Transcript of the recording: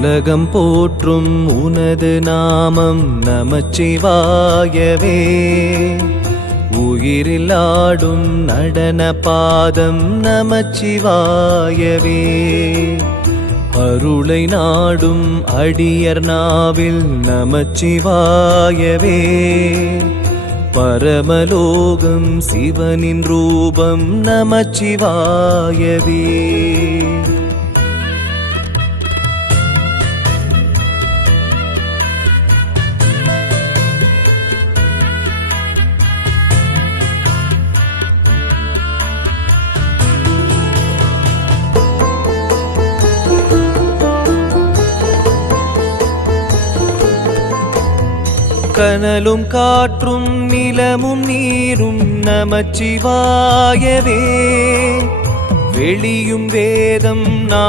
உலகம் போற்றும் உனது நாமம் நமச்சிவாயவே. உயிரில் ஆடும் நடன பாதம் நமச்சிவாயவே. அருளை நாடும் அடியர் நாவில் நமச்சிவாயவே. பரமலோகம் சிவனின் ரூபம் நமச்சிவாயவே. கனலும் காற்றும் நிலமும் நீரும் நமச்சிவாயவே. வெளியும் வேதம் நான்